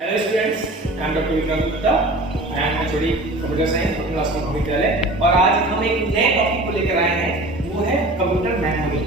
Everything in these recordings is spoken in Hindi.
Hello students, I am doctor Vikram Gupta. I am HOD computer science class महाविद्यालय और आज हम एक नए टॉपिक को लेकर आए हैं, वो है कंप्यूटर मेमोरी।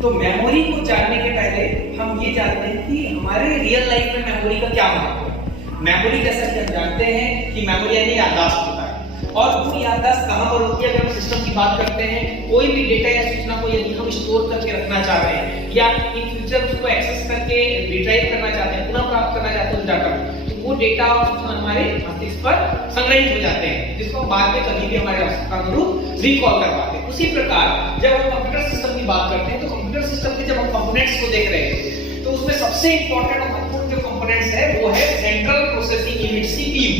तो मेमोरी को जानने के पहले हम ये जानते हैं कि हमारे रियल लाइफ में मेमोरी का क्या महत्व है। मेमोरी जैसा कि हम जानते हैं कि मेमोरी यानी याददाश्त होता है, और वो याददाश्त कहाँ पर होती है। अगर हम सिस्टम की बात करते हैं, कोई भी डेटा या सूचना को यदि हम स्टोर करके रखना चाह रहे हैं या इन फ्यूचर उसको एक्सेस करके रिट्राइव करना चाहते हैं, पुनः प्राप्त करना चाहते हैं डाटा, तो वो डेटा और सूचना हमारे मस्तिष्क पर संग्रहित हो जाते हैं, जिसको हम बाद में कभी भी हमारे आवश्यकता अनुरूप रिकॉल कर पाते हैं। उसी प्रकार जब हम कंप्यूटर सिस्टम की बात करते हैं, तो कंप्यूटर सिस्टम के जब हम कंपोनेंट्स को देख रहे हैं, तो उसमें सबसे इंपॉर्टेंट और महत्वपूर्ण जो कंपोनेंट्स है वो है central processing unit, CPU.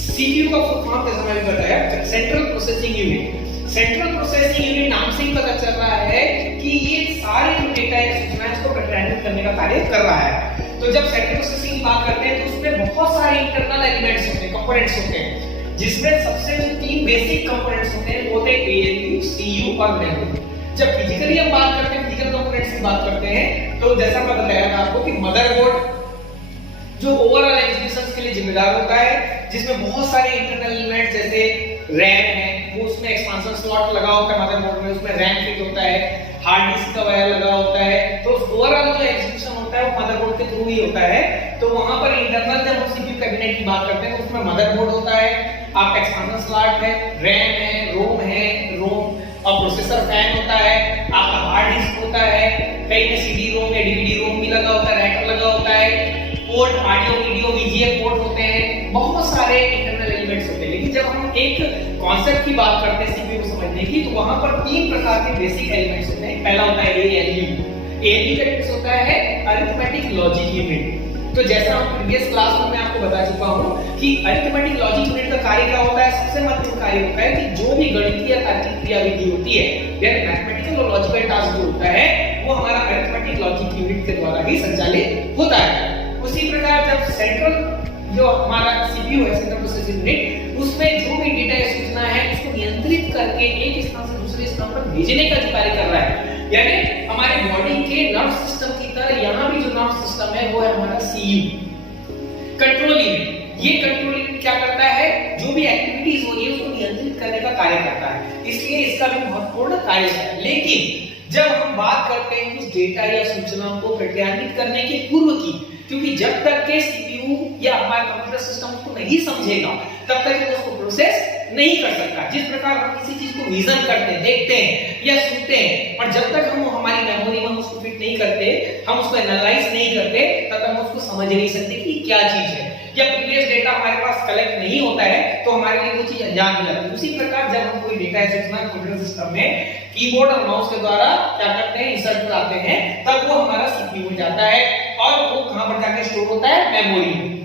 CPU का फुल फॉर्म जैसा मैंने बताया, central processing unit. Central processing unit नाम से ही पता चल रहा है कि ये सारे जो डेटा या सूचनाएं को प्रक्रियान्वित करने का कार्य कर रहा है। तो जब सेंट्रल प्रोसेसिंग की बात करते हैं, तो उसमें बहुत सारे इंटरनल एलिमेंट्स होते हैं, कंपोनेंट्स होते हैं, जिसमें सबसे जो तीन बेसिक कंपोनेंट्स होते हैं वो होते हैं एएलयू, सीयू और मेमोरी। जब फिजिकली हम बात करते हैं, फिजिकल कंपोनेंट्स की बात करते हैं, तो जैसा मैं बताया था आपको कि मदरबोर्ड जो ओवरऑल एग्जीक्यूशन के लिए जिम्मेदार होता है, जिसमें बहुत सारे इंटरनल एलिमेंट्स जैसे रैम है, वो उसमें एक्सपांशन स्लॉट लगा होता है मदरबोर्ड में, उसमें रैम फिट होता है, हार्ड डिस्क का वायर लगा होता है। तो ओवरऑल जो एग्जीक्यूशन होता है वो मदरबोर्ड के थ्रू ही होता है। तो वहां पर इंटरनल जब हम सीपीयू कैबिनेट की बात करते हैं, तो उसमें मदरबोर्ड होता है, आप एक्सपांशन स्लॉट है, रैम है, रोम और प्रोसेसर फैन होता है, आपका हार्ड डिस्क होता है, कई में सीडी रोम या डीवीडी रोम भी लगा होता है, रैम लगा होता है, port audio video VGA port होते हैं, बहुत सारे इंटरनल एलिमेंट्स होते हैं। लेकिन जब हम एक कॉन्सेप्ट की बात करते हैं सीपीयू को समझने की, तो वहां पर तीन प्रकार के बेसिक एलिमेंट्स होते हैं। पहला होता है एएलयू। एएलयू का यूज होता है अरिथमेटिक लॉजिक यूनिट। तो जैसा हम प्रीवियस क्लास में मैं आपको बता चुका हूं कि अरिथमेटिक लॉजिक यूनिट का कार्य क्या होता है। सबसे महत्वपूर्ण कार्य होता है कि जो भी गणितीय या तार्किक क्रियाविधि होती है, यानी मैथमेटिकल और लॉजिकल टास्क जो होता है, वो हमारा अरिथमेटिक लॉजिक यूनिट के द्वारा ही संचालित होता है। उसी प्रकार जब सेंट्रल जो हमारा सीपीयू है, सेंट्रल प्रोसेसिंग यूनिट, उसमें जो भी डेटा या सूचना है उसको नियंत्रित करके एक स्थान से दूसरे स्थान पर भेजने का जो कार्य कर रहा है, यानी हमारे बॉडी के नर्व सिस्टम की तरह यहाँ भी जो नर्व सिस्टम है वो है हमारा सीयू, कंट्रोल यूनिट। ये कंट्रोल यूनिट क्या करता है, जो भी एक्टिविटीज हो रही है उसको नियंत्रित करने का कार्य करता है, इसलिए इसका भी महत्वपूर्ण कार्य है। लेकिन जब हम बात करते हैं उस डेटा या सूचना को प्रक्रियान्वित करने के पूर्व की, क्योंकि जब तक के सीपीयू या हमारा कंप्यूटर सिस्टम उसको नहीं समझेगा, तब तक वो उसको प्रोसेस नहीं कर सकता। जिस प्रकार हम किसी चीज को विजन करते हैं, देखते हैं या सुनते हैं, और जब तक हम हमारी मेमोरी में उसको फिट नहीं करते, हम उसको एनालाइज नहीं करते, तब तक हम उसको समझ नहीं सकते कि क्या चीज है, या प्रीवियस डेटा हमारे पास कलेक्ट नहीं होता है, तो हमारे लिए वो चीज अनजान हो जाती है। उसी प्रकार जब हम कोई डेटा या सूचना कंप्यूटर सिस्टम में कीबोर्ड और माउस के द्वारा क्या करते हैं, इंसर्ट कराते हैं, तब वो हमारा सीपीयू में जाता है और वो कहां पर जाके स्टोर होता है, मेमोरी में।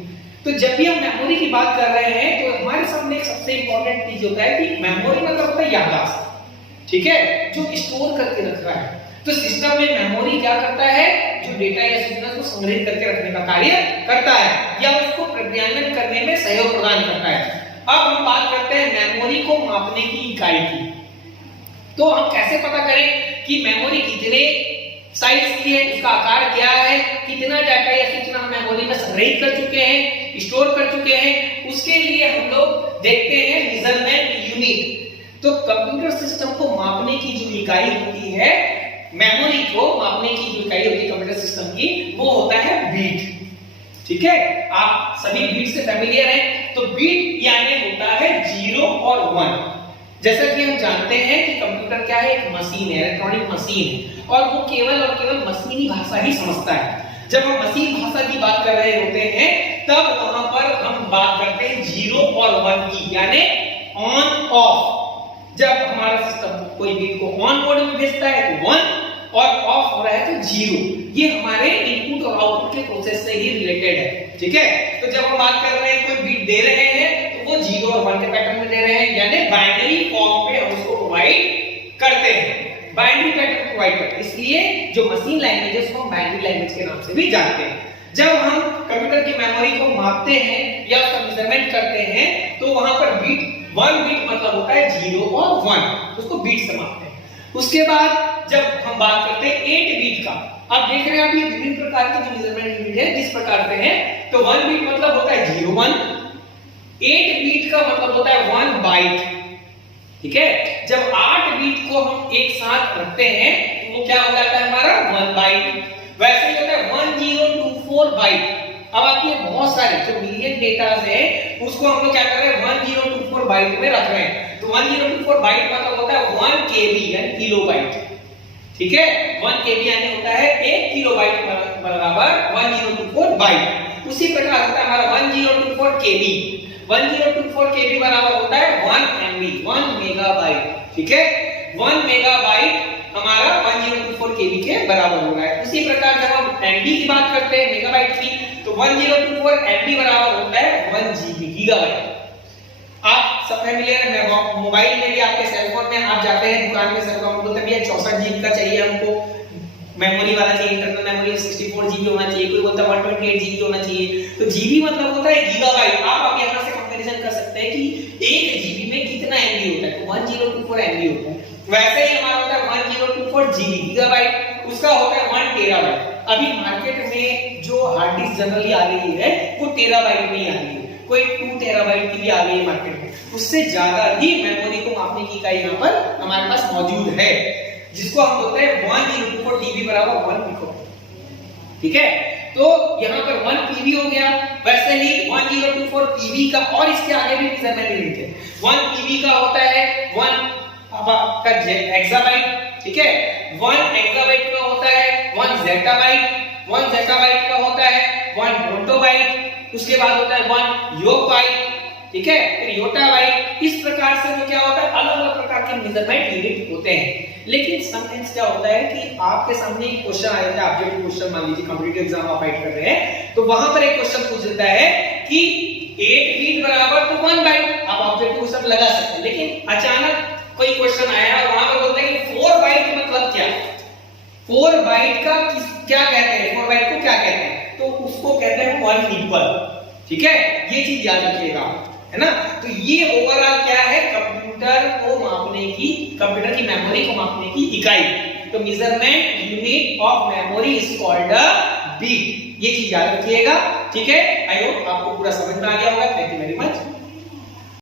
तो जब भी हम मेमोरी की बात कर रहे हैं, तो हमारे सामने एक सबसे इंपॉर्टेंट चीज होता है कि मेमोरी मतलब होता है याददाश्त, ठीक है, जो स्टोर करके रख रहा है। तो सिस्टम में मेमोरी क्या करता है, जो डेटा या सूचना को संग्रहित करके रखने का कार्य करता है या उसको प्रक्रियान्वित करने में सहयोग प्रदान करता है। अब हम बात करते हैं मेमोरी को मापने की इकाई की। तो हम कैसे पता करें कि मेमोरी कितने साइज की है, उसका आकार क्या है, कितना डाटा या सूचना हम मेमोरी में संग्रहित कर चुके हैं, स्टोर कर चुके हैं, उसके लिए हम लोग देखते हैं मेजरमेंट यूनिट। तो कंप्यूटर सिस्टम को मापने की जो इकाई होती है, मेमोरी को मापने की जो इकाई होती है कंप्यूटर सिस्टम की, वो होता है बीट। ठीक है, आप सभी बीट से फैमिलियर हैं। तो बीट यानी होता है 0 और 1। जैसा कि हम जानते हैं कि कंप्यूटर क्या है, एक मशीन है, इलेक्ट्रॉनिक मशीन है, और वो केवल और केवल मशीनी भाषा ही समझता है। जब हम मशीन भाषा की बात कर रहे होते हैं, तब वहां पर हम बात करते हैं 0 और 1 की, यानी ऑन ऑफ। जब हमारा सिस्टम कोई बिट को ऑन मोड में भेजता है तो 1, और ऑफ हो रहा है तो 0। ये हमारे इनपुट और आउटपुट के प्रोसेस से ही रिलेटेड है, ठीक है। तो जब हम बात कर रहे हैं, कोई बिट दे रहे हैं, तो वो 0 और 1 के पैटर्न में दे रहे हैं, यानी बाइनरी फॉर्म में हम उसको प्रोवाइड करते हैं, बाइनरी पैटर्न प्रोवाइड करते हैं। इसलिए जो मशीन लैंग्वेज है उसको हम बाइनरी लैंग्वेज के नाम से भी जानते हैं। जब हम कंप्यूटर की मेमोरी को मापते हैं या उसका मेजरमेंट करते हैं, तो वहां पर बीट 1 बीट मतलब होता है 0 और 1, उसको बीट से मापते हैं। उसके बाद जब हम बात करते हैं 8 बीट का, अब देख रहे हैं अभी विभिन्न प्रकार के जो मेजरमेंट यूनिट है जिस प्रकार से हैं, तो 1 बीट मतलब होता है 01, 8 बीट का मतलब होता है 1 बाइट, ठीक है। जब 8 बीट को हम एक साथ रखते हैं तो वो क्या हो जाता है हमारा 1 बाइट। वैसे ही होता है 1024 बाइट। अब आपके बहुत सारे जो मिलियन डेटा है उसको हम लोग क्या कर रहे हैं 1024 बाइट में रख रहे हैं, तो 1024 बाइट मतलब होता है 1 केबी यानी किलोबाइट, ठीक है। 1 केबी यानी होता है 1 किलोबाइट बराबर 1024 बाइट। उसी प्रकार होता है हमारा 1024 केबी, 1024 केबी बराबर होता है 1 एमबी 1 मेगाबाइट, ठीक है। 1 मेगाबाइट हमारा 1024 केबी के बराबर हो रहा है। उसी प्रकार जब हम एमबी की बात करते हैं मेगाबाइट की, तो 1024 एमबी बराबर होता है 1 जीबी गीगाबाइट। आप सब फैमिलियर है, मोबाइल में भी आपके सेल फोन में आप जाते हैं दुकान में, सेल फोन बोलते हैं भैया 64 जीबी का चाहिए हमको, मेमोरी वाला चाहिए, इंटरनल मेमोरी 64 जीबी होना चाहिए, कोई बोलता है 128 जीबी होना चाहिए। तो जीबी मतलब होता है गीगाबाइट। आप यहां से कंपैरिजन कर सकते हैं कि 1 जीबी में कितना एमबी होता है, तो 1024 एमबी होता है। वैसे ही हमारा होता है 1024 जीबी गीगाबाइट, उसका होता है 1 टेराबाइट। अभी मार्केट में जो हार्ड डिस्क जनरली आ रही है वो टेराबाइट में ही आ रही है, कोई 2 टेराबाइट की भी आ गई है मार्केट में। उससे ज्यादा ही मेमोरी को मापने की इकाई यहाँ पर हमारे पास मौजूद है, जिसको हम बोलते हैं 1024 टीबी बराबर 1 पिको, ठीक है। तो यहाँ पर 1 पीबी हो गया। वैसे ही 1024 पीबी का और इसके आगे भी मेजरमेंट यूनिट है। 1 पीबी का होता है 1 आपका एक्साबाइट, ठीक है। 1 एक्साबाइट का होता है 1 जेटाबाइट, 1 जेटाबाइट का होता है 1 रोटोबाइट, उसके बाद होता है 1 योबाइट, ठीक है, फिर योटाबाइट। इस प्रकार से वो क्या होता है अलग अलग प्रकार के मेजरमेंट यूनिट होते हैं। लेकिन समटाइम्स क्या होता है कि आपके सामने एक क्वेश्चन आ जाता है, ऑब्जेक्टिव क्वेश्चन, मान लीजिए कॉम्पिटिटिव एग्जाम आप फाइट कर रहे हैं, तो वहां पर एक क्वेश्चन पूछ देता है कि 8 बीट बराबर तो 1 बाइट, आप ऑब्जेक्टिव क्वेश्चन लगा सकते हैं। लेकिन अचानक कोई क्वेश्चन आया और वहां पर बोलते हैं कि 4 बाइट मतलब क्या, 4 बाइट का क्या कहते हैं, 4 बाइट को क्या कहते हैं, तो उसको कहते हैं 1 निपल, ठीक है। ये चीज याद रखिएगा, है ना। तो ये ओवरऑल क्या है, कंप्यूटर को मापने की, कंप्यूटर की मेमोरी को मापने की इकाई। तो measurement unit of memory is called a bit. ये चीज याद रखिएगा, ठीक है। आई होप आपको पूरा समझ में आ गया होगा। Thank you very much.